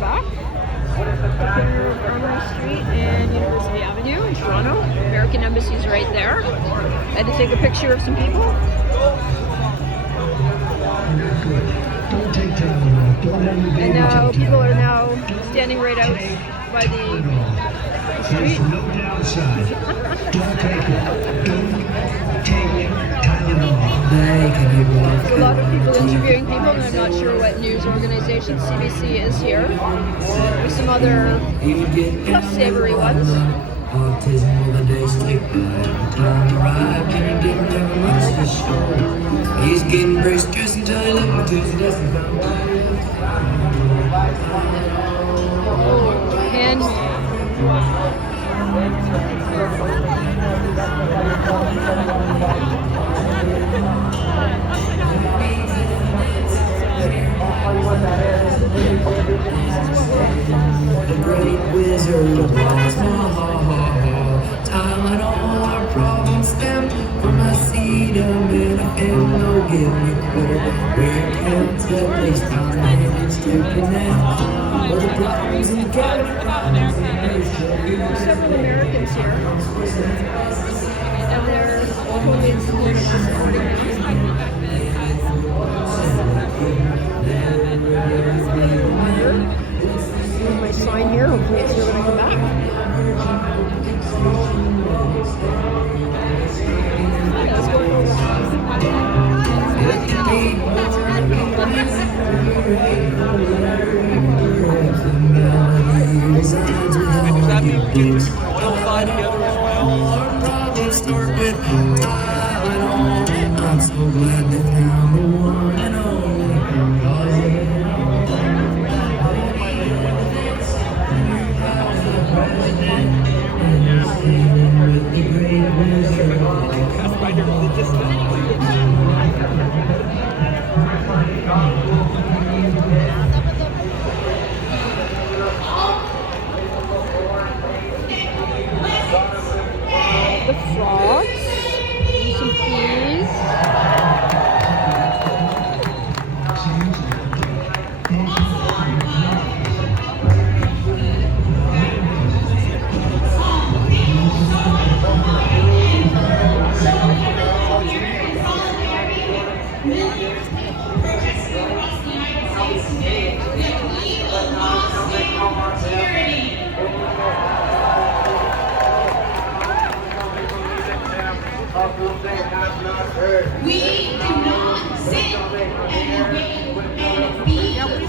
back. Corner of Armory Street and University Avenue in Toronto. American Embassy is right there. I had to take a picture of some people. And now people are now standing right out by the street. No downside. Don't take it. Don't take Tylenol. A lot of people interviewing people, and I'm not sure what news organization CBC is here. There's some other tough savory ones. Autism all the day sleep time to ride, can't get never much for sure. He's getting very stressed until he looks to his death. The great wizard of Oz, time all our problems stem from my seed. I'm in a film, no give me credit. Where it counts, that place time and stripping out. All the problems in the cabin. Several Americans here, and they're totally supporting my sign here. Hopefully it's still going to come back. Let's go Start with Tylenol. I'm so glad they found the one and only. With the great wizard. the frogs, some peas. We do not sit and wait and be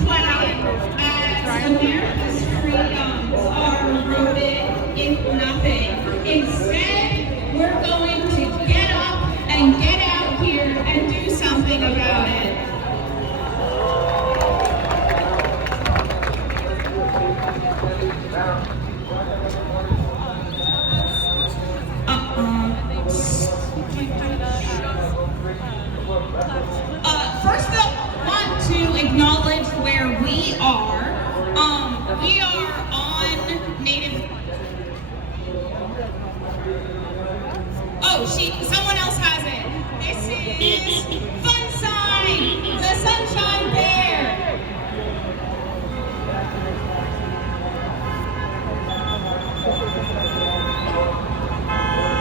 quiet as America's freedoms are rooted in nothing. Instead, we're going to get up and get out here and do something about it. First up, want to acknowledge where we are. We are on Native. Oh, someone else has it. This is Fun Sign, the Sunshine Bear.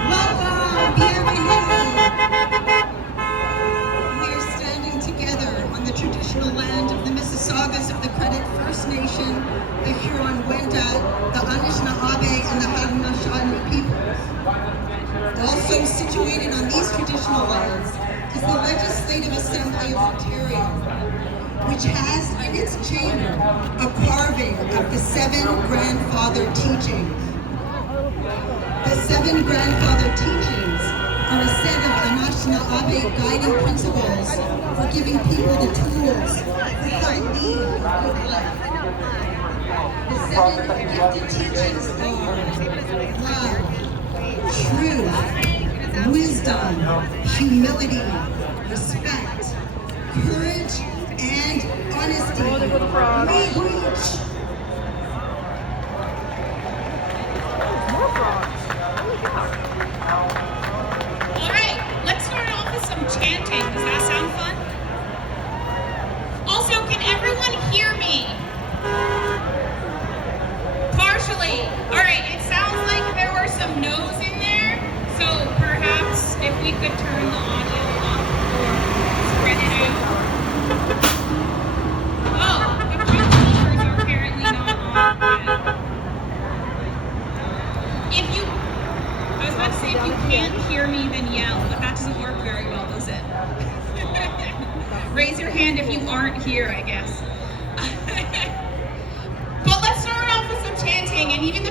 Welcome, we're standing together on the traditional land of the Mississaugas of the Credit First Nation, the Huron-Wendat, the Anishinaabe, and the Haudenosaunee peoples. Also situated on these traditional lands is the Legislative Assembly of Ontario, which has in its chamber a carving of the 7 grandfather teachings. The 7 grandfather teachings are a set of Anishinaabe guiding principles for giving people the tools for how to lead a good life. The 7 gifted teachings are love, truth, wisdom, humility, respect, courage, and honesty. Oh, there go the frogs. We reach. More frogs. All right, let's start off with some chanting. Does that sound fun? Also, can everyone hear me?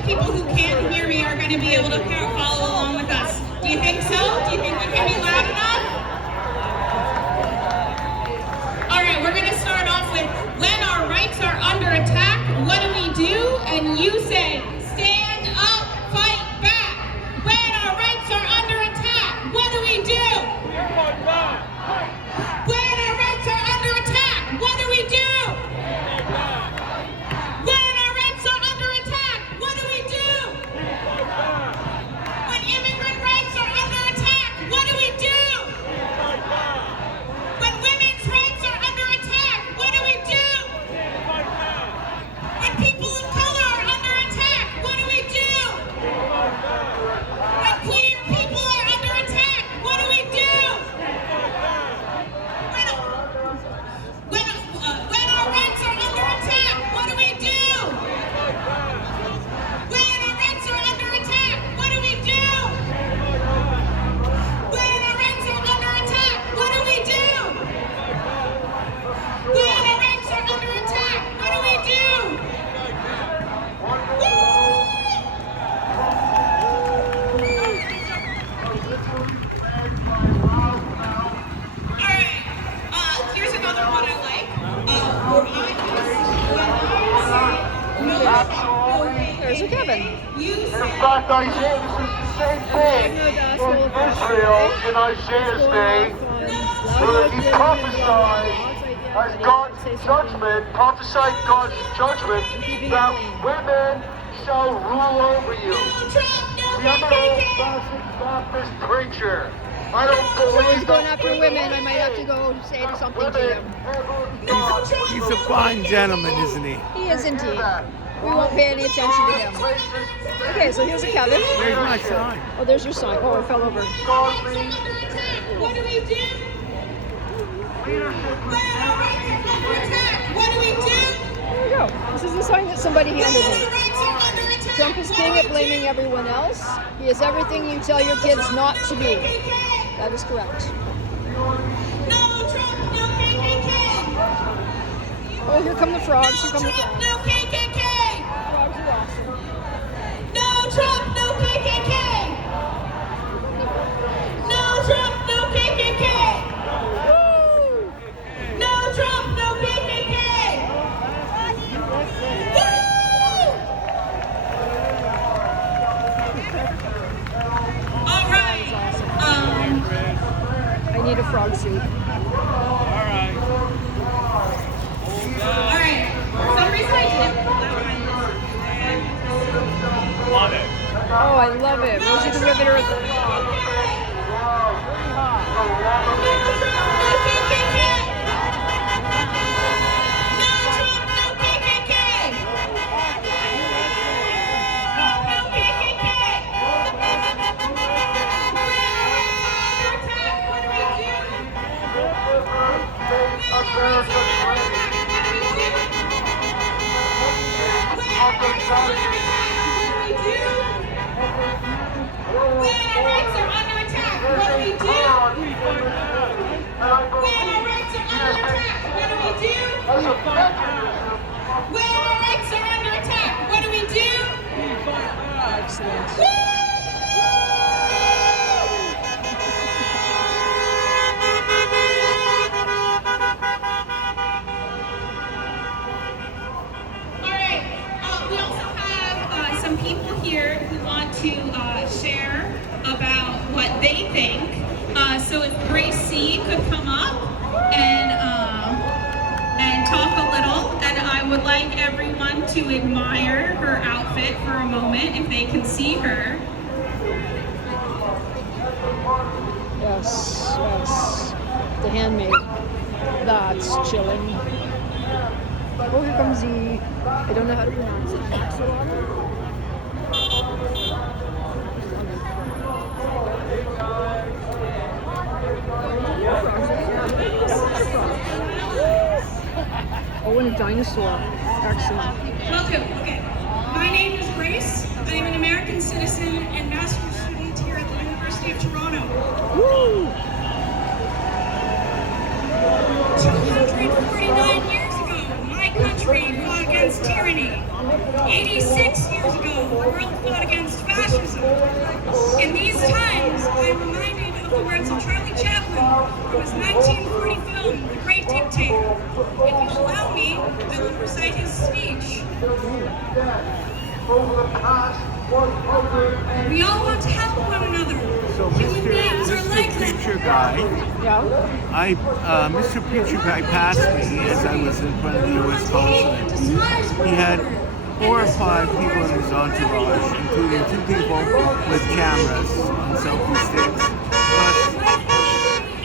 people who can't hear me are going to be able to follow along with us. Do you think so? Do you think we can be loud enough? All right, we're going to start off with, when our rights are under attack, what do we do? And you say, stand up, fight back. When our rights are under attack, what do we do? When our rights are under attack, what do we do? When our rights are under attack, what do we do? When immigrant rights are under attack, what do we do? When women's rights are under attack, what do we do? When people of color are under attack, what do we do? When queer people are under attack, what do we do? When our rights are under attack, what do we do? When our rights are under attack, what do we do? When our rights are under attack, what do we do? When our rights are under attack, what do we do? Alright, here's another one I like. There's a Kevin. In fact, Isaiah, this is the same thing in Israel in Isaiah's day, where he prophesied as God's judgment, prophesied God's judgment, that women shall rule over you. See, I'm an old-fashioned Baptist preacher. I don't So he's believe going that after women. I might have to go say something to women him. ever He's a fine gentleman, isn't he? He is indeed. We won't pay any attention to him. Okay, so here's a Kevin. Where's my sign? Oh, there's your sign. Oh, I fell over. What do we do? When our rights are under attack, what do we do? There we go. This is the sign that somebody handed When me. our rights are under attack, Trump is king at blaming everyone else. He is everything you tell your kids not to be. That is correct. No Trump, no KKK. Oh, here come the frogs. Here come the Trump, frogs. no KKK. Frogs are awesome. No Trump, no KKK. No Trump, no KKK. Woo! No Trump, no KKK. Woo! All right. I need a frog suit. All right. All right. For some reason I didn't pull out my list. Love it. Oh, I love it. Rosie the Riveter at the share about what they think. So if Grace C could come up and talk a little, and I would like everyone to admire her outfit for a moment if they can see her. Yes, yes. The handmaid. That's chilling. Oh, here comes the... I don't know how to pronounce it. Oh, and a dinosaur. Excellent. Welcome. Okay. My name is Grace. I am an American citizen and master's student here at the University of Toronto. Woo! 249 years ago, my country fought against tyranny. 86 years ago, the world fought against fascism. In these times, I'm reminded of the words of Charlie Chaplin from his 1940 film, The Great Dictator. If you allow me, I will recite his speech. We all want to help one another. So Human beings are like Mr. that. Preacher Guy, Mr. Preacher Guy passed me as I was in front of the U.S. consulate. He had 4 or 5 people in his entourage, including 2 people with cameras and selfie sticks, plus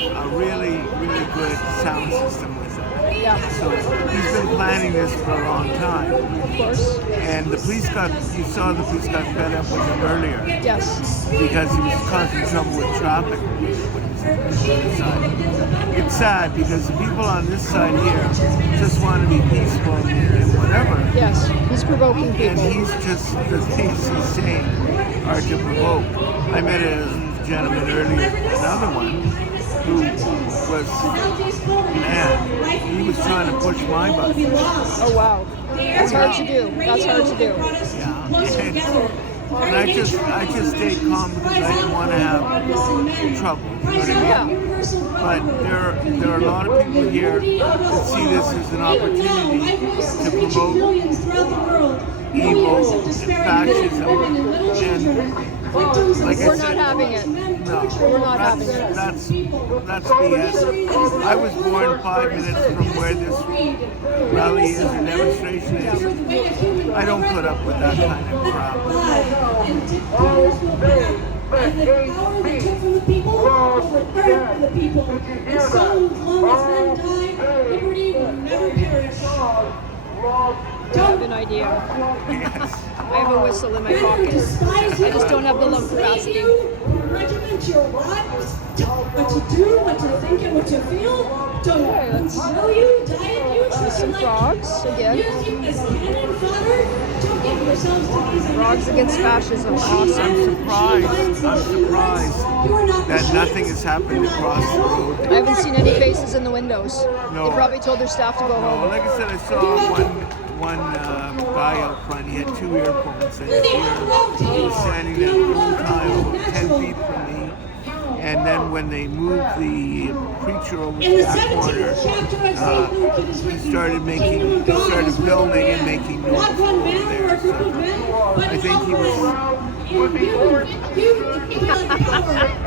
a really, really good sound system with him. Yeah. So he's been planning this for a long time. Of course. And the police you saw the police got fed up with him earlier. Yes. Because he was causing trouble with traffic. It's sad because the people on this side here just want to be peaceful and whatever. Yes. He's provoking And people. he's just, the things he's saying are to provoke. I met a gentleman earlier, another one, who was, man, he was trying to push my button. Oh wow. That's hard to do. That's hard to do. Yeah. And I just stayed calm because I didn't want to have trouble. You know what I mean? But there are a lot of people here that see this as an opportunity to promote evil and fascism. And like We're not having it. no, We're not having it. that's BS. I was born 5 minutes from where this rally is and demonstration is. I don't put up with that kind of crap. And the power they took from the people was returned from the people. And so, as long as men die, liberty will never perish. I have an idea. Yes. I have a whistle in my pocket. I just don't have the lung capacity. Regiment your lives, what to do, what to think, and what to feel. Don't know you, diet you, treat Some you like frogs again. use you as cannon fodder. Don't give yourselves to these Frogs against fascism. Awesome. I'm surprised that nothing has happened across the road. I haven't seen any faces in the windows. No. They probably told their staff to go No, home. like I said, I saw one guy out front. He had 2 earphones in his ear. He was standing there the whole time, about 10 feet from me. And then when they moved the preacher over In to the that 17th corner, chapter of St. Luke, it is he written, started "The kingdom of God started is with filming man, and making noise not one over man or a there. group of men, but I think he all was. men. And you, the people in power,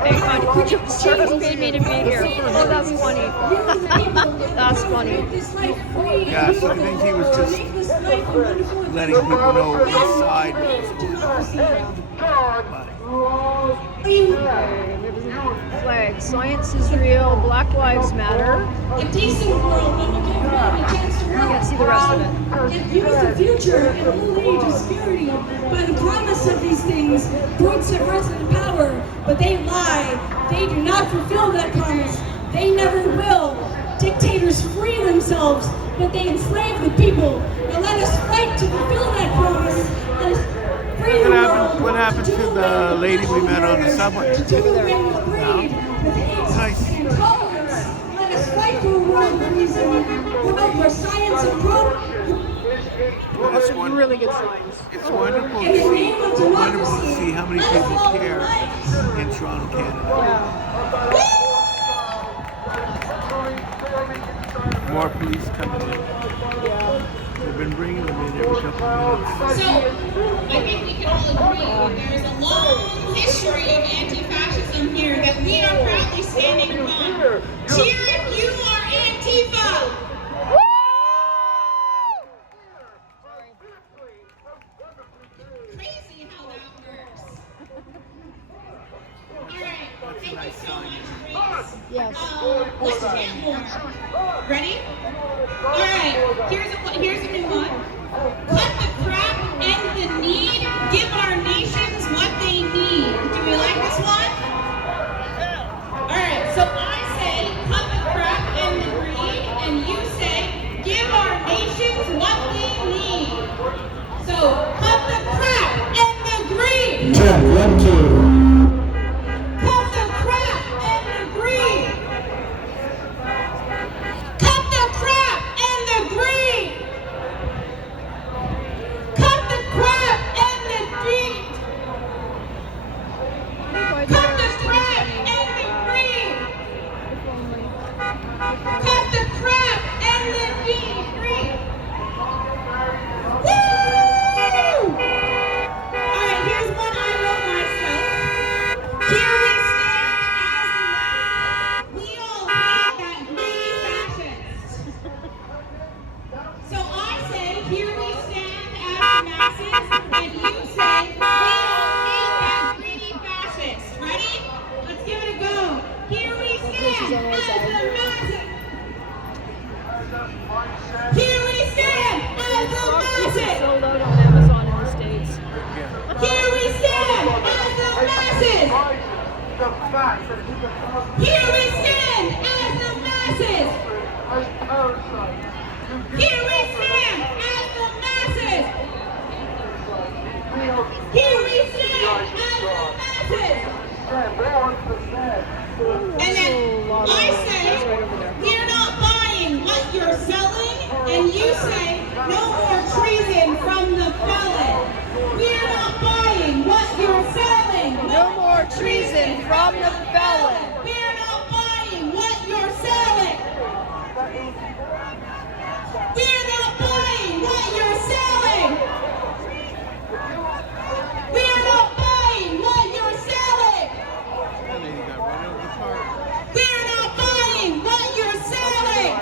Hang on, you sort of paid me to be here. Oh, that's funny. That's funny. this life free. Yeah, so I think he was just Make this life a wonderful and letting people know inside what was going Flag. Science is real. Black Lives Matter. A decent world that will give men a chance to work. Can't see the rest of it. Yet views the future and old age as security by the promise of these things. Brutes have risen to power, but they lie. They do not fulfill that promise. They never will. Dictators free themselves, but they enslave the people. Now let us fight to fulfill that promise. Let us free the world. What happened to the lady we met on the subway? To do away with greed, with hate, Nice. and intolerance. Let us fight for a world of reason, where science and progress. It's Really good science. It's wonderful to see how many people care in Toronto, Canada. Yeah. More police coming in. Yeah. They've been bringing them in every couple of minutes. So, I think we can all agree there's a long history of anti-fascism here that we are proudly standing on. Cheer if you are Antifa! Crazy how that works. Alright, thank you so much, Grace. Yes. Let's get more. Ready? Alright, here's a new one. Cut the crap, end the need, give our nations what they need. Do we like this one? Alright, so I say cut the crap, end the greed, and you say give our nations what they need. So cut the crap, end the greed. 10, 1, 2. Cut the crap and the greed! Cut the crap and the greed! masses, and you say, we all hate that greedy fascist. Ready? Let's give it a go. Here we stand as the masses. Here we stand as the masses. Sold out on Amazon in the States. Here we stand as the masses. Here we stand as the masses. Here we stand as the masses. Here we stand as the masses. And then I say, we're not buying what you're selling, and you say, no more treason from the felon. We're not buying what you're selling. No more treason from the felon. We're not buying what you're selling. We're not buying what you're selling. We're not buying what you're selling. We're not buying what you're selling.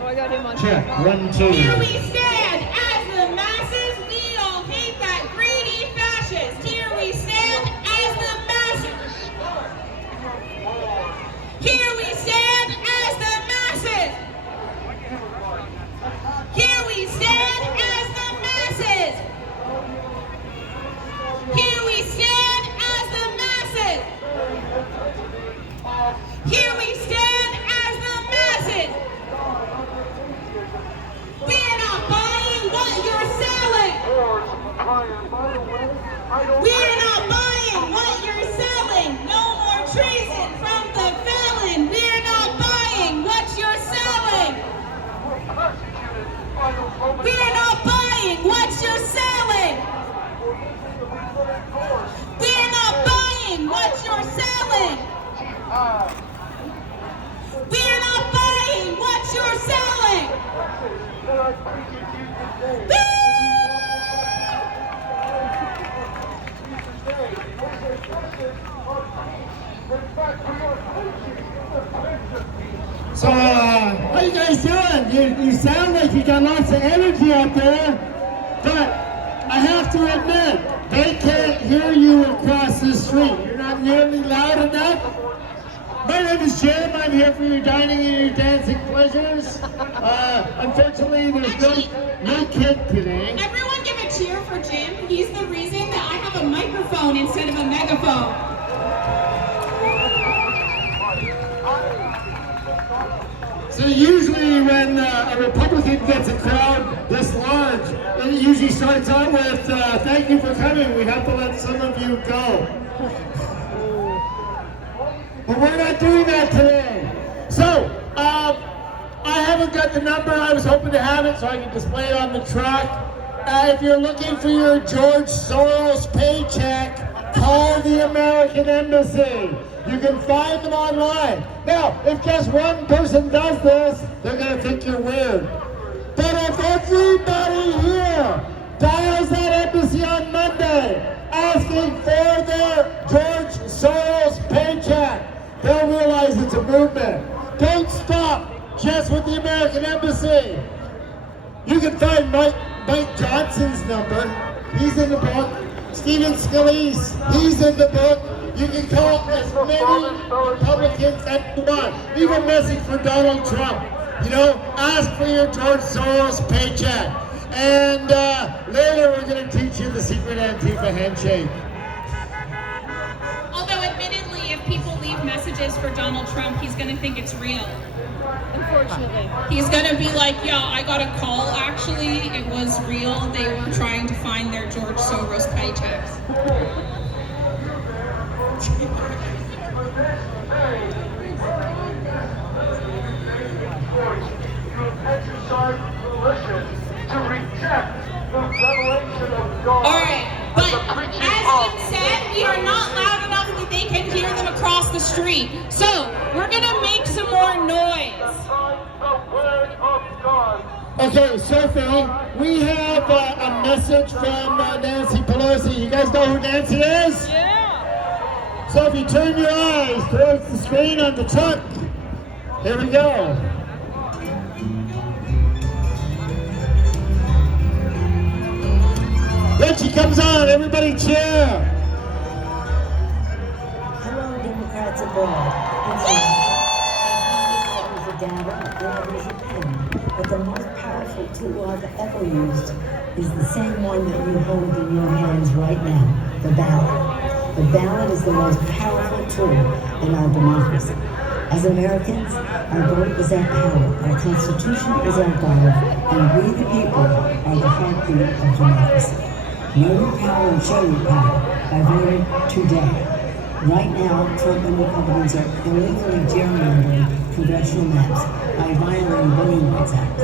Oh, I got him on Check. camera. 1, 2. Here we stand as the masses. We all hate that greedy fascist. Here we stand as the masses. Here we stand as the masses. Here we stand as the masses. Here we stand as the masses. Here we stand as the masses. We're not buying what you're selling. We're not buying what you're selling. No more treason from the felon. We're not buying what you're selling. We're not buying what you're selling. We're not buying what you're selling. We're not buying what you're selling. So, how you guys doing? You sound like you got lots of energy out there, but I have to admit, they can't hear you across the street. You're not nearly loud enough. My name is Jim. I'm here for your dining and your dancing pleasures. Unfortunately, there's no kid today. Everyone give a cheer for Jim. He's the reason that I have a microphone instead of a megaphone. So usually when a Republican gets a crowd this large, it usually starts out with, thank you for coming, we have to let some of you go. But we're not doing that today. So, I haven't got the number. I was hoping to have it so I can display it on the truck. If you're looking for your George Soros paycheck, call the American Embassy. You can find them online. Now, if just one person does this, they're going to think you're weird. But if everybody here dials that embassy on Monday asking for their George Soros paycheck, they'll realize it's a movement. Don't stop just with the American Embassy. You can find Mike Johnson's number. He's in the book. Stephen Scalise, he's in the book. You can call as many Republicans as you want. Leave a message for Donald Trump. You know, ask for your George Soros paycheck. And later we're going to teach you the secret Antifa handshake. Although admittedly, if people leave messages for Donald Trump, he's going to think it's real. Unfortunately. He's going to be like, yeah, I got a call, actually. It was real. They were trying to find their George Soros paychecks. Alright, but as Jim said, we are not loud enough that they can hear them across the street. So, we're gonna make some more noise. Okay, Sophie, we have a message from Nancy Pelosi. You guys know who Nancy is? Yeah. So if you turn your eyes towards the screen on the truck, here we go. on, everybody cheer. Hello, Democrats abroad. It's a data, there is a pen. But the most powerful tool I've ever used is the same one that you hold in your hands right now, the ballot. The ballot is the most powerful tool in our democracy. As Americans, our vote is our power, our Constitution is our God, and we the people are the heartbeat of democracy. Know your power and show your power by voting today. Right now, Trump and Republicans are illegally gerrymandering congressional maps by violating the Voting Rights Act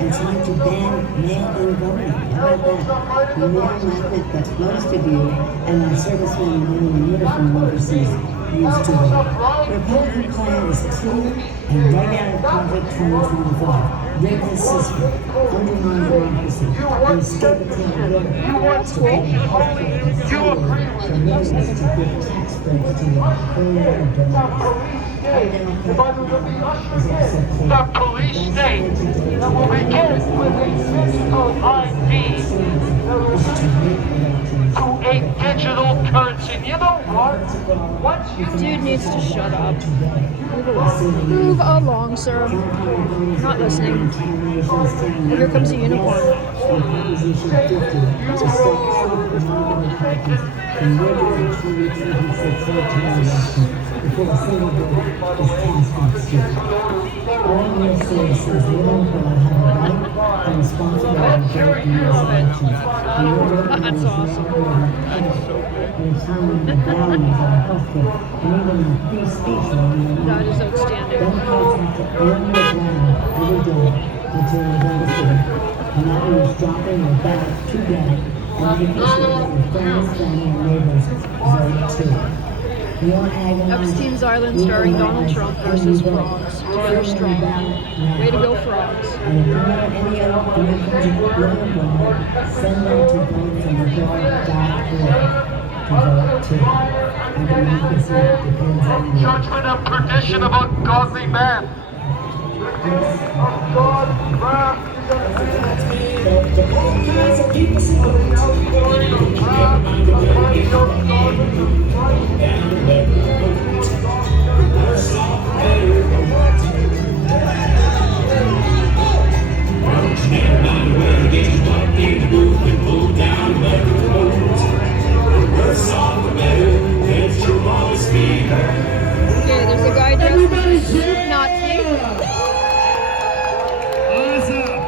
and trying to ban mail-in voting. How about that? The mail magnet that most of you and our servicemen and women in uniform overseas used to vote. The Republican plan is clear and right out of Project 2025. Rig the system, undermine democracy, and escape accountability. That's cool. From residents to give tax breaks to billionaire donors. The police state that will begin with a physical ID to a digital currency. You know what? Once you Dude needs to shut up. Move along, sir. Not listening. Oh, here comes a unicorn. Before a single vote is cast next year. All U.S. citizens living abroad have a right and responsibility to vote in U.S. elections. And your vote is now important at a time when the values of our healthcare and even our free speech are on the line. That is outstanding. Democrats have to earn the ground every day until November 3rd. And that means dropping your ballot today and making sure that your friends, family, and neighbors vote too. Epstein's Island starring Donald Trump versus frogs. Together strong. Way to go, frogs. And if you know any other Americans living abroad, send them to vote.org to vote too. Our democracy depends on you. judgment and perdition of ungodly men. Of God's wrath. Okay, there's a guy dressed as a soup Nazi. Awesome.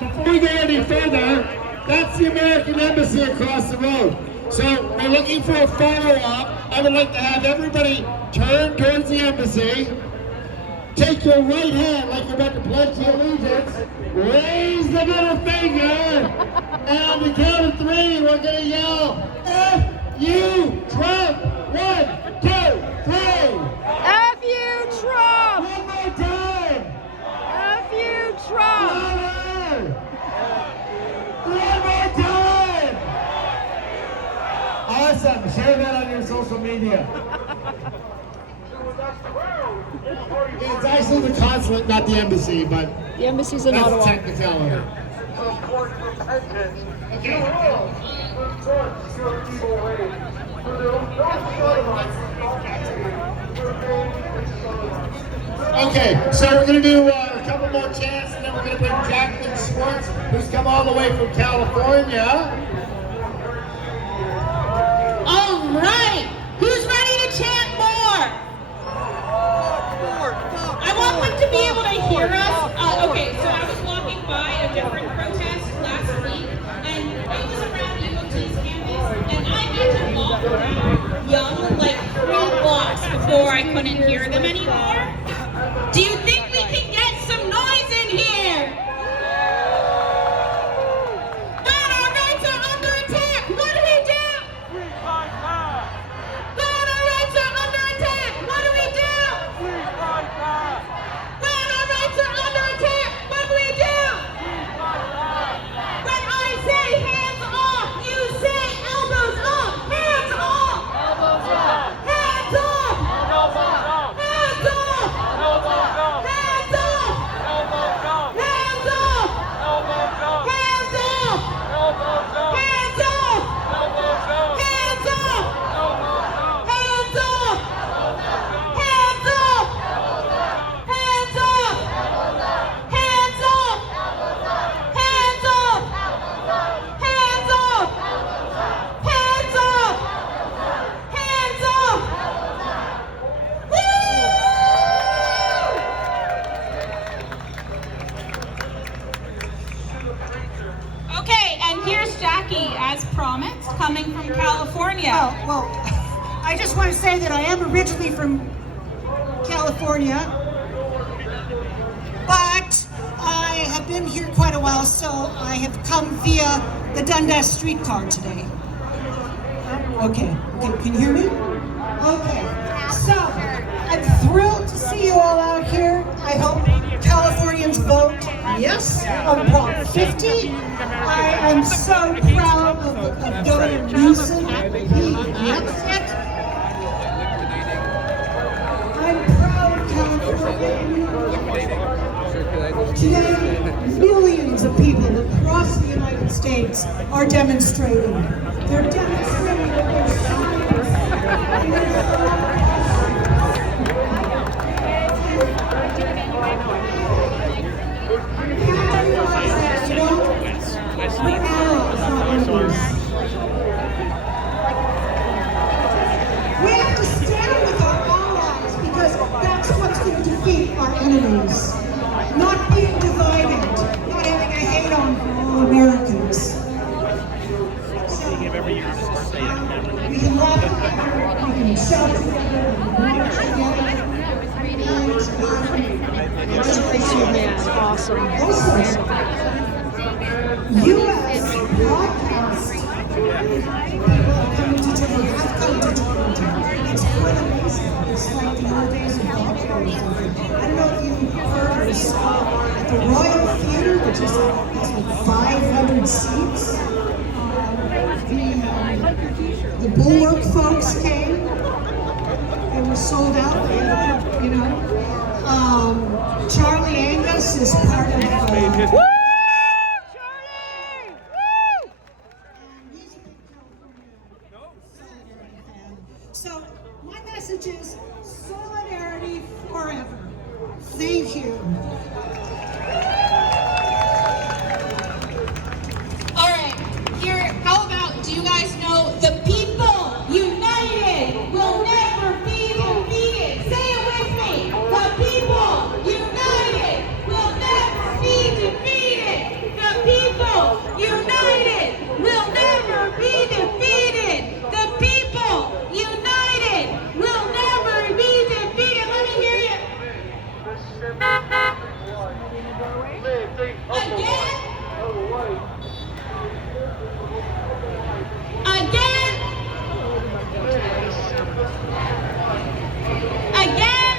Before we go any further, that's the American Embassy across the road. So we're looking for a follow-up. I would like to have everybody turn towards the embassy. Take your right hand like you're about to pledge your allegiance. Raise the middle finger. And on the count of 3, we're going to yell, F-U, Trump. 1, 2, 3. F you, Trump! One more time. F you, Trump! Louder. One more time. Awesome. Share that on your social media. It's actually the consulate, not the embassy, but The embassy's in that's Ottawa. technicality. Support repentance. You will confront your evil ways. For there will no sunlight Okay, so we're going to do a couple more chants, and then we're going to bring Jacqueline Schwartz, who's come all the way from California. All right, who's ready to chant more? I want them to be able to hear us. Okay, so I was walking by a different protest last week, and it was around EOT's campus, and I had to walk around Young like 3 blocks before I couldn't hear them anymore. Do you think we can get some noise in here? When our rights are under attack, what do we do? When our rights are under attack, what do we do? When our rights are under attack, what do we do? When I say hands off, you say elbows up. Hands off. Elbows up. Hands off. Elbows up. Hands off. here's Jackie, as promised, coming from California. Oh, well, I just want to say that I am originally from California, but I have been here quite a while, so I have come via the Dundas streetcar today. Okay, can you hear me? Okay, so I'm thrilled to see you all out here. I hope Californians vote yes on Prop 50. I am so proud of Governor Newsom. He gets it. I'm proud of California. Today, millions of people across the United States are demonstrating. They're demonstrating their We have to stand with our allies because that's what's going to defeat our enemies. Not being divided, not having a hate on all Americans. We can laugh together, we can shout together, we can march together. It's awesome. Also, U.S. broadcast people are coming to Toronto, have come to Toronto. It's quite amazing. It's like the old days of broadcasting. I don't know if you heard or saw at the Royal Theatre, which is like 500 seats. The Bulwark folks came. They were sold out, you know. Charlie Angus is part of Woo! Charlie! Woo! He's a big California fan. So my message is solidarity forever. Thank you. All right, here, how about, do you guys know the people united will never be defeated? Say it with me. The people united will never be defeated. The people united will never be defeated. The people united will never be defeated. Let me hear you. Again. Again. Again.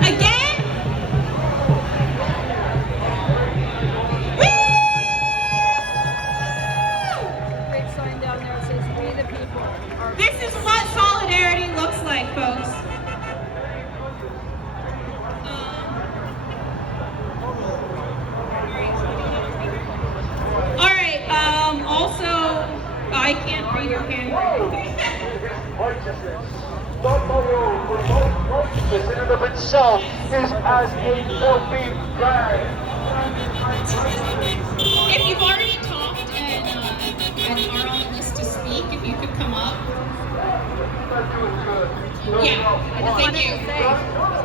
Again. Woo! Great sign down there that says "We the people." This is what solidarity looks like, folks. All right. Also, I can't read your handwriting. Righteousness in and of itself is as a filthy rag. If you've already talked and are on the list to speak, if you could come up. Yeah, thank you.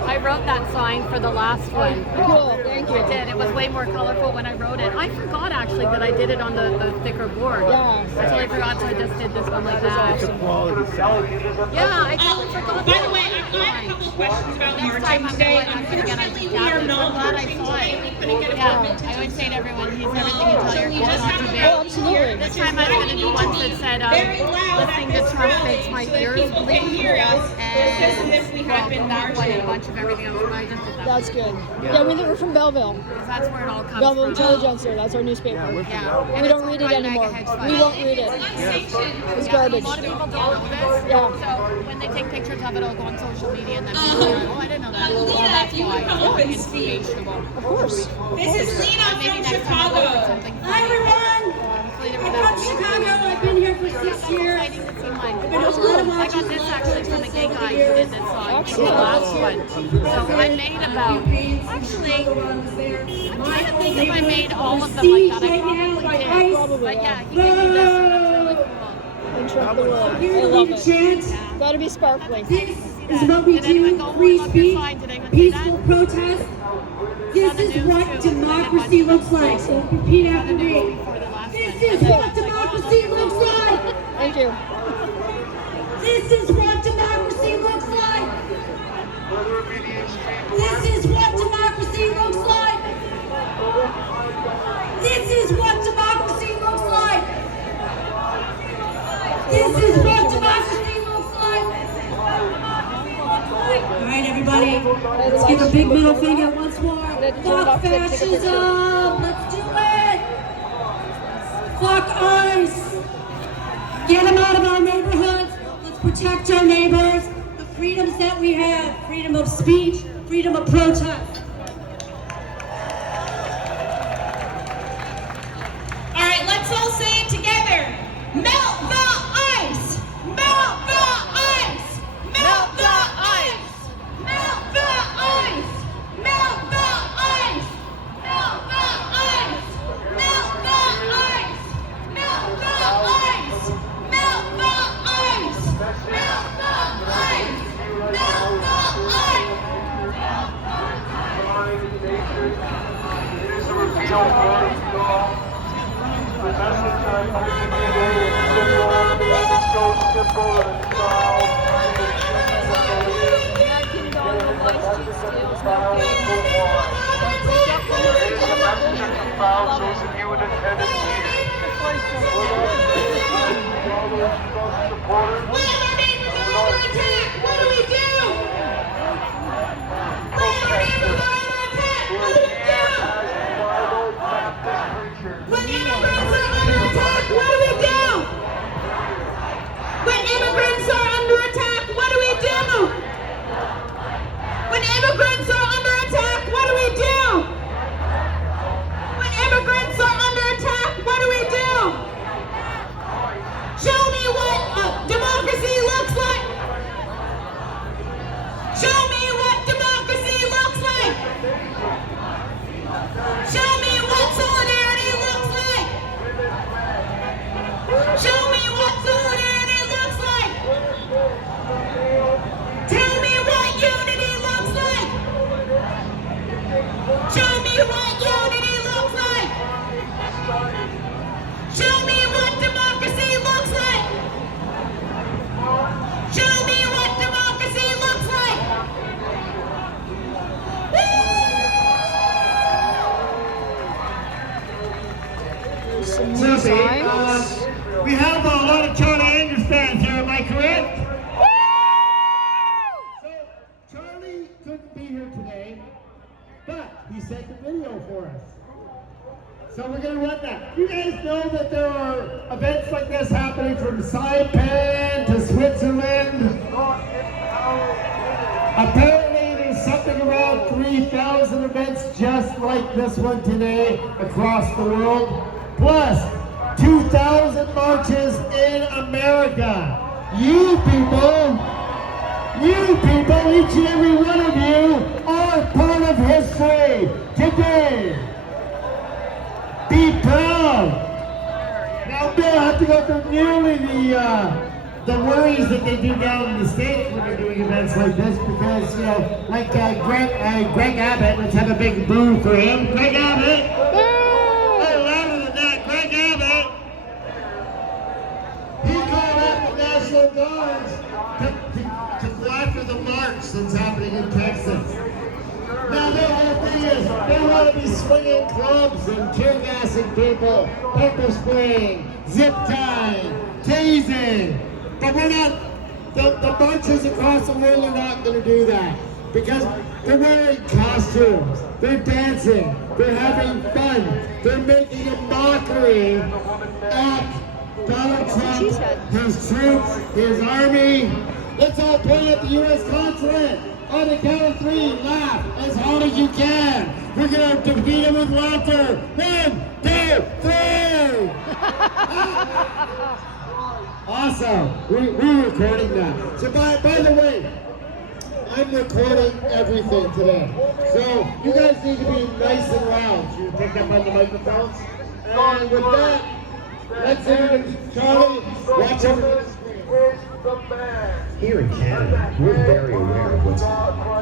I wrote that sign for the last one. Cool, thank you. I did. It was way more colorful when I wrote it. I forgot actually that I did it on the thicker board. Yeah. I totally forgot, so I just did this one like that. It's a quality sign. Yeah, I totally forgot. By the way, I have a couple questions about marching today. Unfortunately, we are not marching today. We couldn't get a permit to I would say to everyone, he's everything you tell So your we kids just not have to to do. Oh, absolutely. This time I'm going to do one that said, listening to Trump makes my ears bleed. Hear us. It's just as if we had been That one and a marching. bunch of everything else. I just did that. That's good. Yeah, we're from Belleville. That's where it all comes Belleville from. Intelligencer. That's our newspaper. Yeah. We don't read it anymore. We won't read it. It's garbage. A lot of people don't know this. Yeah. So when they take pictures of it, it'll go on social media and then people are like, oh, I didn't know that. Well, Lena, that's if you why. would come up and speak. Of course. This is Lena from Chicago. Hi everyone! I'm from Chicago. I've been here for 6 years. Exciting to see mine. I've been to a lot of I got marches this and actually from a gay guy who did this song. The Excellent. last one. So I made about, actually, I'm trying to think if I made all of them like that. I probably did. But yeah, he gave me this one. That's really cool. Interrupt the world. I Here to love lead a it. chant. Gotta be sparkling. This is what we Did anyone do. go Free on your speech, sign? Did anyone say peaceful that? protest. This is what democracy democracy looks like. So repeat after me. This is what democracy looks like. Thank you. This is what democracy looks like. This is what democracy looks like. This is what democracy looks like. This is what democracy looks like. All right, everybody, let's give a big middle finger once more. Fuck fascism. Let's do it. Fuck ICE. Get them out of our neighborhoods. Let's protect our neighbors. The freedoms that we have. Freedom of speech, freedom of protest. All right, let's all say it together. Melt the ice! Melt the ice! Melt the ice! Melt the ice! Melt the ice! Melt the ice! Melt the ice! Melt the ice! Melt the ice! Melt the ice! Melt the ice! It is a reveal word of God. The message I'm bringing today is so simple and proud. It is a message that confounds those of you in attendance here. Supporters. When our neighbors are under attack, what do we do? When our neighbors are under attack, what do we do? When immigrants are under attack, what do we do? When immigrants are under attack, what do we do? When immigrants are under attack, what do we do? When immigrants are under attack, what do we do? Show me what democracy looks like. Show me what democracy looks like. Show me what solidarity looks like. Show me what solidarity looks like. Tell me what unity looks like. Show me what unity looks like. Show me what democracy looks like. Show me what democracy looks like. We have a lot of Charlie Andrews fans here, am I correct? So, Charlie couldn't be here today, but he sent a video for us. So we're going to run that. You guys know that there are events like this happening from Saipan to Switzerland. Apparently there's something around 3,000 events just like this one today across the world. Plus 2,000 marches in America. You people, each and every one of you are part of history today. Be proud. Now, we don't have to go through nearly the worries that they do down in the States when they're doing events like this because, you know, like Greg Abbott, let's have a big boo for him. Greg Abbott! Hey, louder than that, Greg Abbott! He called up the National Guards to go after the march that's happening in Texas. Now their whole thing is they want to be swinging clubs and tear gassing people, pepper spraying, zip tying, tasing. But we're not, the marchers across the world are not going to do that because they're wearing costumes, they're dancing, they're having fun, they're making a mockery at Donald Trump, his troops, his army. Let's all point at the U.S. consulate. On the count of 3, laugh as hard as you can. We're going to defeat him with laughter. 1, 2, 3. Awesome. We're recording that. So by the way, I'm recording everything today. So you guys need to be nice and loud. So you pick up on the microphones. And with that, let's hear Charlie. Watch over. Here in Canada, we're very aware of what's...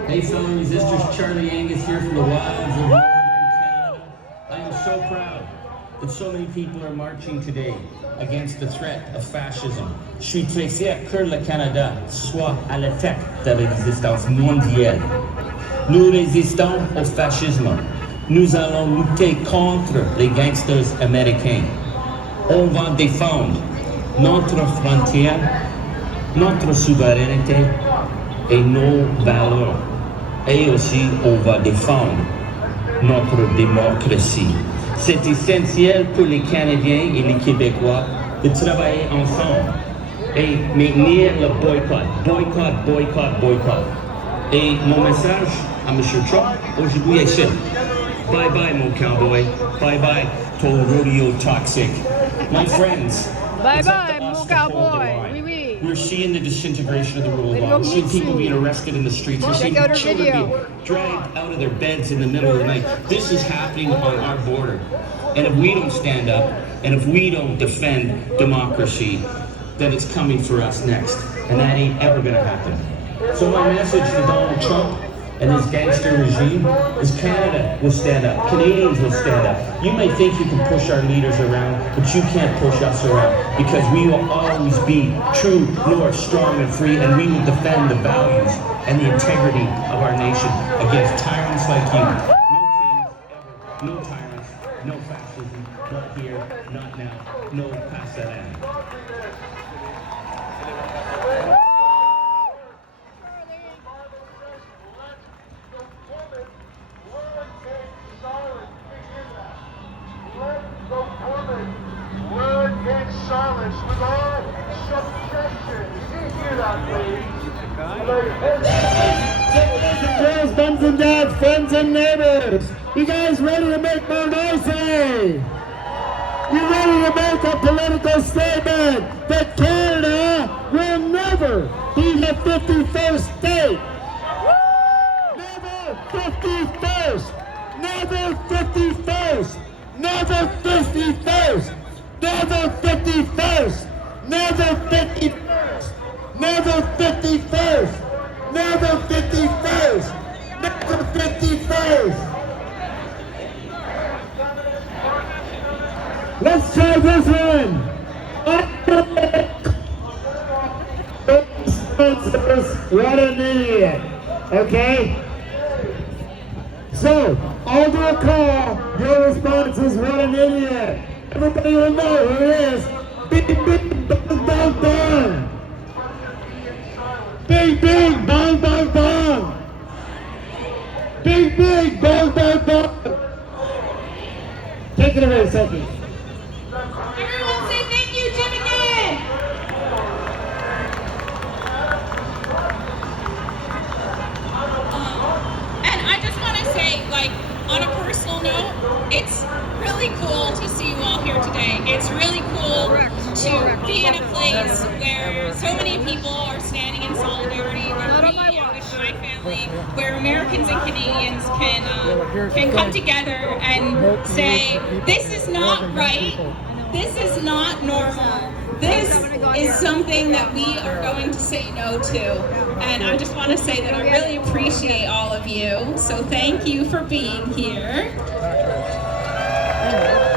Hey fellow resistors, Charlie Angus here from the wilds of northern Canada. so proud that so many people are marching today against the threat of fascism. Je suis très fier que le Canada soit à la tête de la résistance mondiale. Nous résistons au fascisme. Nous allons lutter contre les gangsters américains. On va défendre notre frontière, notre souveraineté et nos valeurs. Et aussi, on va défendre notre démocratie. C'est essentiel pour les Canadiens et les Québécois de travailler ensemble et maintenir le boycott. Boycott, boycott, boycott. Et mon message à M. Trump aujourd'hui est simple. Bye bye, mon cowboy. Bye bye, ton rodeo toxic. My friends, Bye bye, mon cowboy. Oui, oui. we're seeing the disintegration of the rule of law. We're seeing people being arrested in the streets. We're seeing children being dragged out of their beds in the middle of the night. This is happening on our border. And if we don't stand up, and if we don't defend democracy, then it's coming for us next. And that ain't ever gonna happen. So my message to Donald Trump and his gangster regime is Canada will stand up. Canadians will stand up. You may think you can push our leaders around, but you can't push us around because we will always be true, north, strong, and free, and we will defend the values and the integrity of our nation against tyrants like you. No kings ever, no tyrants, no fascism, not here, not now, no past that end. Word in silence with all subjection. Did you hear that, Boys and girls, moms and dads, friends and neighbors, you guys ready to make more noise today? You ready to make a political statement that Canada will never be the 51st state? Never 51st! Never 51st! Never 51st! Never 51st! Never 51st! Never 51st! Never 51st! Never 51st! Let's try this one! What an idiot! Okay? So, I'll do a call. Your response is what an idiot. Everybody will know who it is. Bing, bing, bong, bong, bong. Bing, bing, bong, bong, bong. Bing, bing, bong, bong, bong. Take it away, Sophie. Everyone say thank you, Jim, again. And I just want to say, like, on a personal note, it's really cool to see you all here today. It's really cool to be in a place where so many people are standing in solidarity with me and with my family, where Americans and Canadians can come together and say, this is not right, this is not normal. This is something that we are going to say no to. And I just want to say that I really appreciate all of you. So thank you for being here.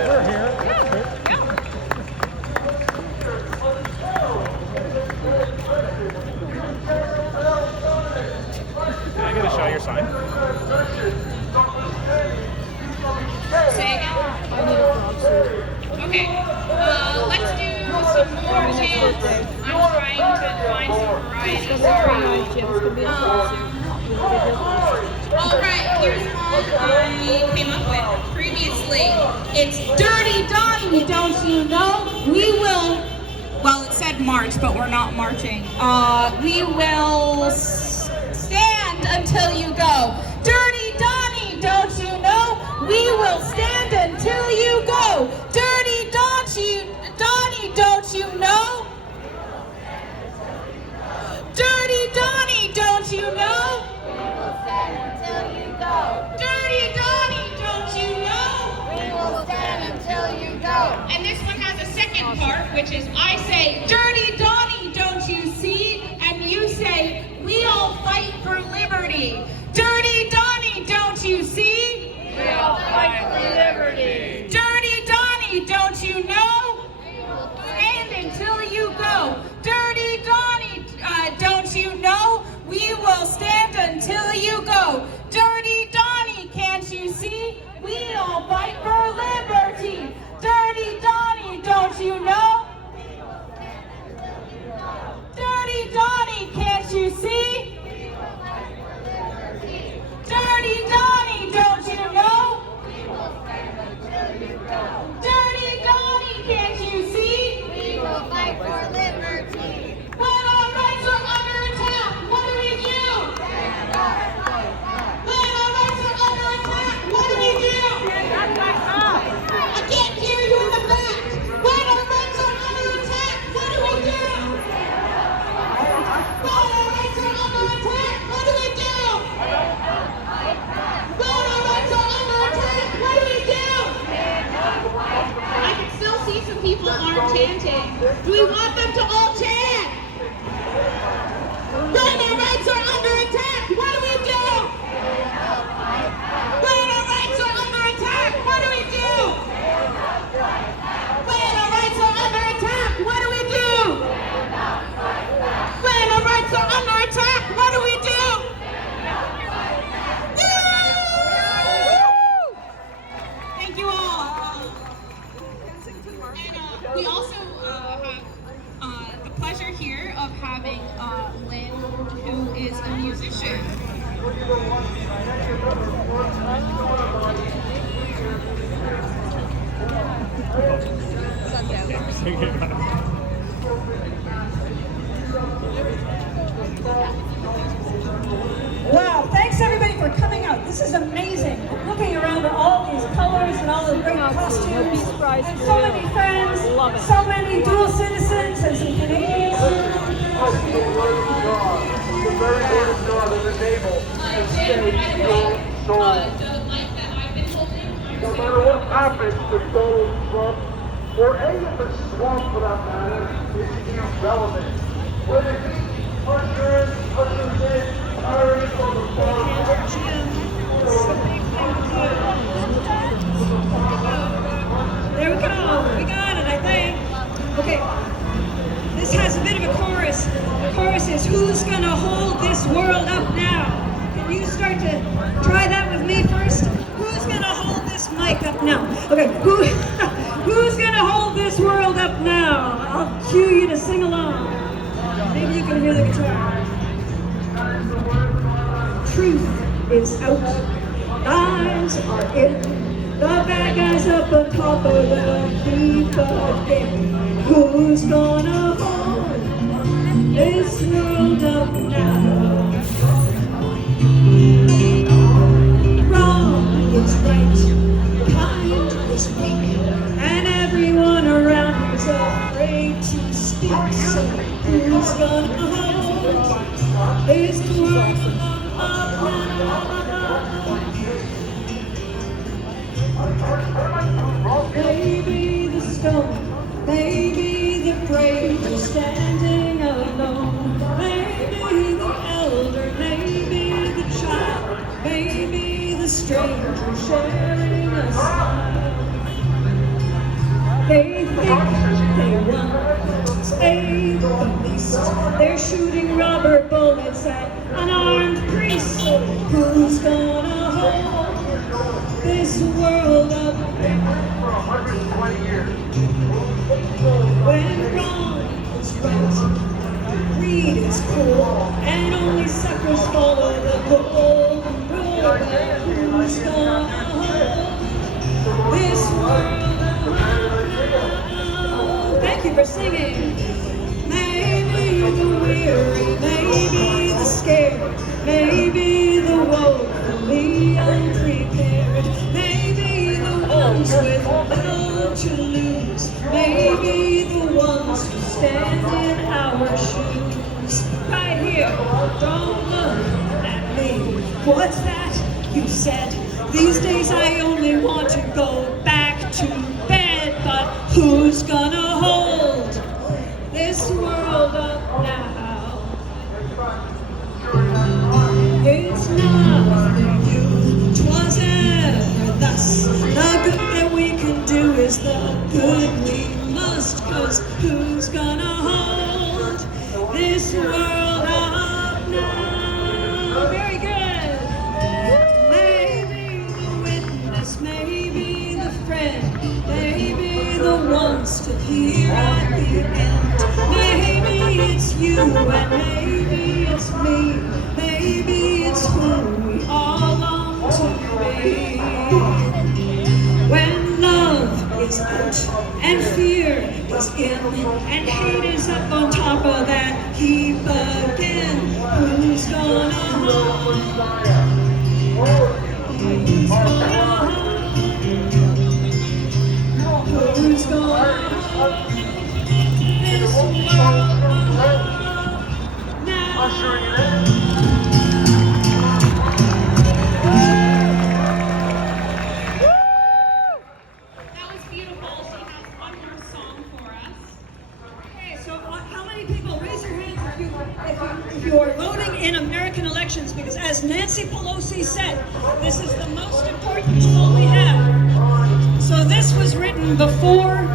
We're here. I gotta show your sign. Say again? Okay, let's do some more chants. I'm trying to find some variety. Sorry. Alright, here's one I came up with previously. It's Dirty Donnie, don't you know? We will, well, it said march, but we're not marching. We will stand until you go. Dirty Donnie, don't you know? We will stand until you go. Dirty Donnie, don't you know? Dirty Donnie, don't you know? We will stand until you go. Dirty Donnie, don't you know? We will stand until you go. And this one has a second part, which is I say, Dirty Donnie, don't you see? And you say, we all fight for liberty. Dirty Donnie, don't you see? We all fight for liberty. fight for liberty. Dirty Donnie, don't you know? Dirty Donnie, can't you see? Dirty Donnie, don't you know? Dirty Donnie, can't you see? We will fight for liberty. When our rights are under attack, what do we do? When our rights are under attack, what do we do? I can't hear you in the back. When our rights are under attack, what do we do? When our rights are under attack, what do we do? When our rights are under attack, what do we do? I can still see some people aren't chanting. Do we want them to all chant? When our rights are under attack, what do we do? When our rights are under attack, what do we do? When our rights are under attack, what do we do? When our rights are under attack, what do we do? Thank you all. And we also have the pleasure here of having Lynn, who is a musician. Wow, thanks everybody for coming out. This is amazing. Looking around at all these colors and all the great costumes. And so many friends, so many dual citizens and some Canadians. The very word of God on the table and stay your soul. No matter what happens to Donald Trump, or any of the swamp for that matter, is irrelevant. Whether he ushers in, Tyrants on the There we go. We got it, I think. Okay. This has a bit of a chorus. The chorus is, who's gonna hold this world up now? Can you start to try that with me first? Who's gonna hold this mic up now? Okay, who's gonna hold this world up now? I'll cue you to sing along. Maybe you can hear the guitar. Truth is out. Lies are in. The bad guys up on top of the heap again. Who's gonna hold this world up now? Wrong is right, kind is weak, and everyone around is afraid to speak. So who's gonna hold this world up now? Maybe the stone, maybe the brave are standing alone. Maybe the elder, maybe the child, maybe the stranger sharing a smile. They think they won, save the least. They're shooting rubber bullets at unarmed priests. So who's gonna hold this world up? When wrong is right, greed is cruel, and only suckers follow the golden rule. But who's gonna hold this world up? Thank you for singing. Maybe the weary, maybe the scared, maybe the woefully unprepared, maybe the ones with little to lose, maybe the ones who stand in our shoes. Right here, don't look at me. What's that you said? These days I only want to go back to bed, but who's gonna hold this world up now? It's not you, 'twas ever thus. The good that we can do is the good we must, 'cause who's gonna hold this world up now? Very good. Maybe the witness, maybe still here at the end. Maybe it's you and maybe it's me. Maybe it's who we all long to be. When love is out and fear is in and hate is up on top of that heap again, who's gonna hold? Who's gonna hold? Who's gonna hold this world now? If you are voting in American elections, because as Nancy Pelosi said, this is the most important tool we have. So this was written before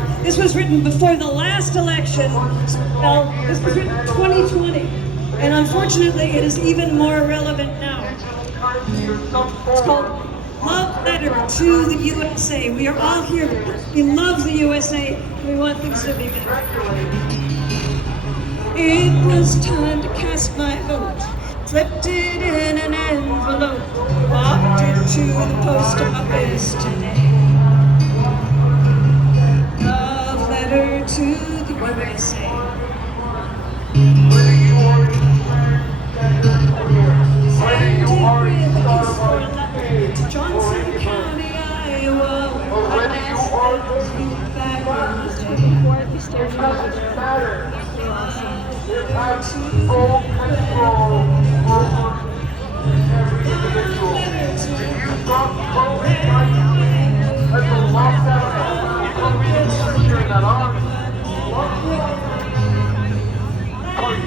the last election. Well, this was written in 2020, and unfortunately it is even more relevant now. It's called Love Letter to the USA. We are all here. We love the USA. We want things to be better. It was time to cast my vote. Flipped it in an envelope. Walked it to the post office today. Love letter to the USA. Send it with a kiss for love to Johnson County, Iowa. My last night was you back in the day.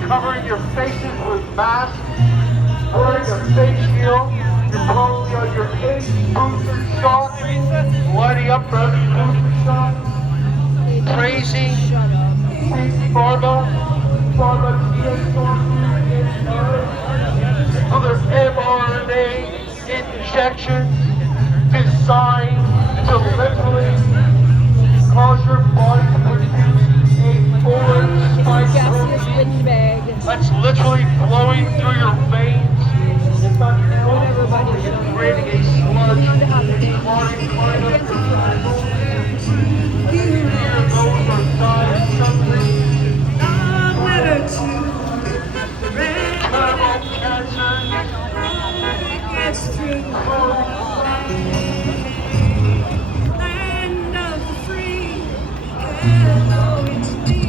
Covering your faces with masks, wearing a face shield, your polio, your booster shot, lighting up for every booster shot, praising pharma, other mRNA injections designed to literally cause your body to produce a foreign spike protein that's literally flowing through your veins. Creating a sludge, clotting kind of those are dying something. Love letter to the red cancer. Gets through. Land of the free. Hello, it's me.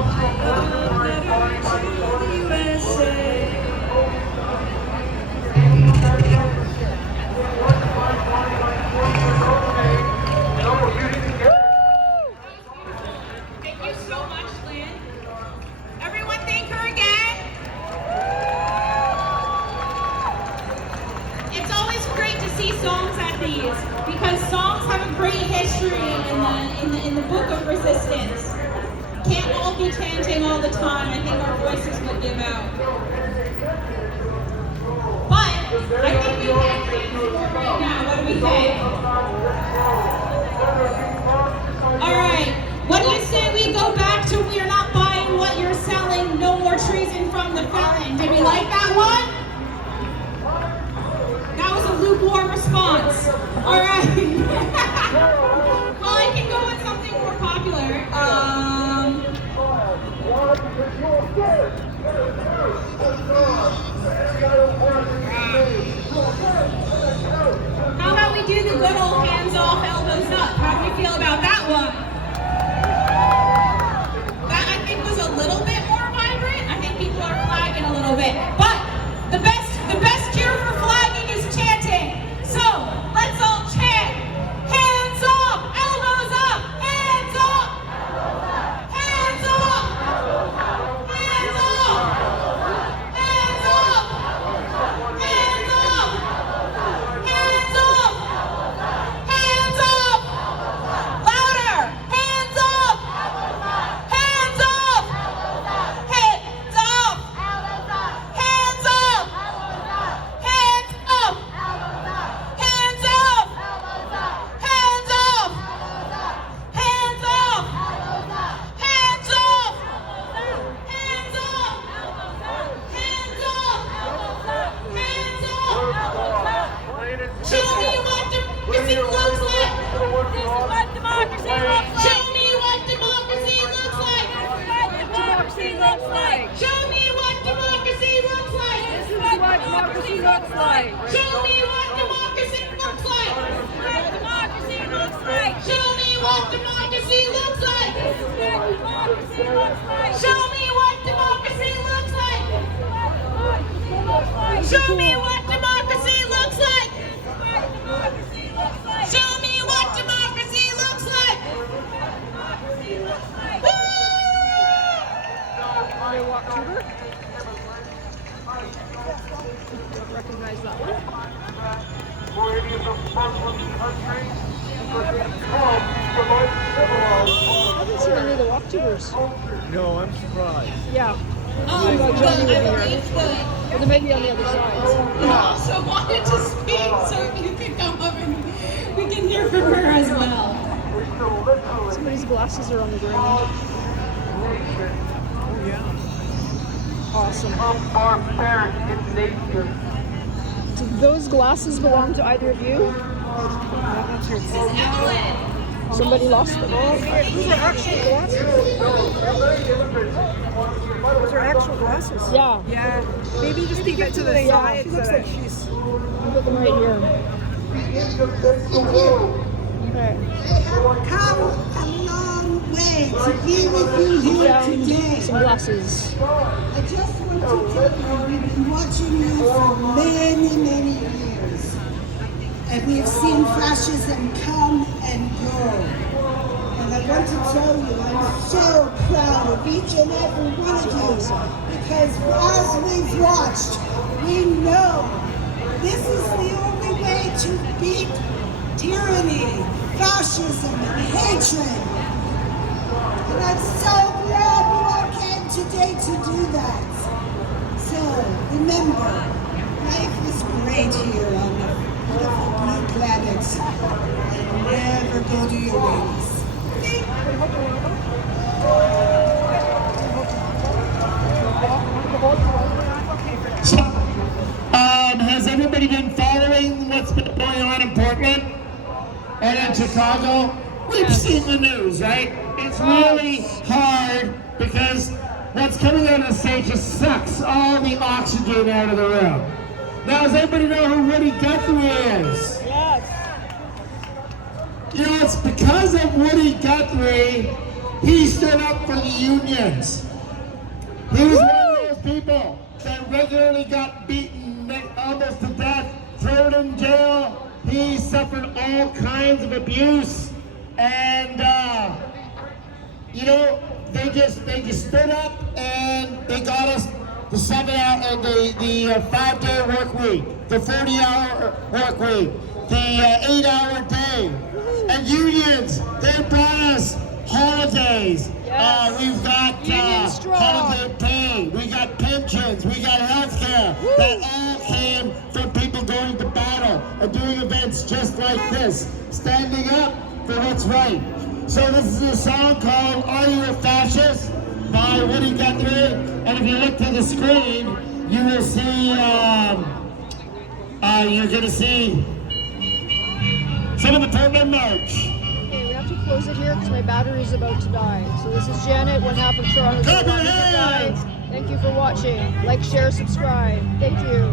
Love letter to the USA. Thank you so much, Lynn. Everyone thank her again. It's always great to see songs at these because songs have a great history in the book of resistance. Can't all be chanting all the time. I think our voices would give out. But I think we can change more right now. What do we think? All right. What do you say we go back to "We're not buying what you're selling, no more treason from the felon"? Did we like that one? That was a lukewarm response. All right. Well, I can go with something more popular. How about we do the good old hands off, elbows up? How do you feel about that one? That I think was a little bit more vibrant. I think people are flagging a little bit. But Show me what democracy looks like. Show me what democracy looks like. Show me what democracy looks like. They walk Tuber. Don't recognize that one. I haven't seen any of the walk tubers. No, I'm surprised. Yeah. I believe that Or they may be on the other side. I also wanted to speak, so if you could come up and we can hear from her as well. Somebody's glasses are on the ground. Oh, yeah. Awesome. Do those glasses belong to either of you? Somebody lost them. These are actual glasses. Those are actual glasses. Yeah. Yeah. Maybe just peek it to the side. Looks so like that she's. Put them right here. Okay. Come a long way to be with you here today. Some glasses. I just want to tell you, we've been watching you for many, many years. And we've seen fascism come and go. And I want to tell you, I'm so proud of each and every one of you. Because as we've watched, we know this is the only way to beat tyranny, fascism, and hatred. And I'm so glad we all came today to do that. So, remember, life is great here on the beautiful blue planet. And never go to your wings. So, has everybody been following what's been going on in Portland and in Chicago? We've seen the news, right? It's really hard because what's coming out of the stage just sucks all the oxygen out of the room. Now, does everybody know who Woody Guthrie is? Yes. You know, it's because of Woody Guthrie, he stood up for the unions. He was one of those people that regularly got beaten almost to death, thrown in jail. He suffered all kinds of abuse. And, you know, they just stood up and they got us the 5-day work week, the 40-hour work week, the 8-hour day. And unions, they brought us holidays. We've got holiday pay, we got pensions, we got health care. That all came from people going to battle and doing events just like this, standing up for what's right. So this is a song called Are You a Fascist? By Woody Guthrie. And if you look to the screen, you will see, you're going to see some of the Portland March. Okay, we have to close it here because my battery is about to die. So this is Janet, one half of Toronto's. Clap your hands! Thank you for watching. Like, share, subscribe. Thank you.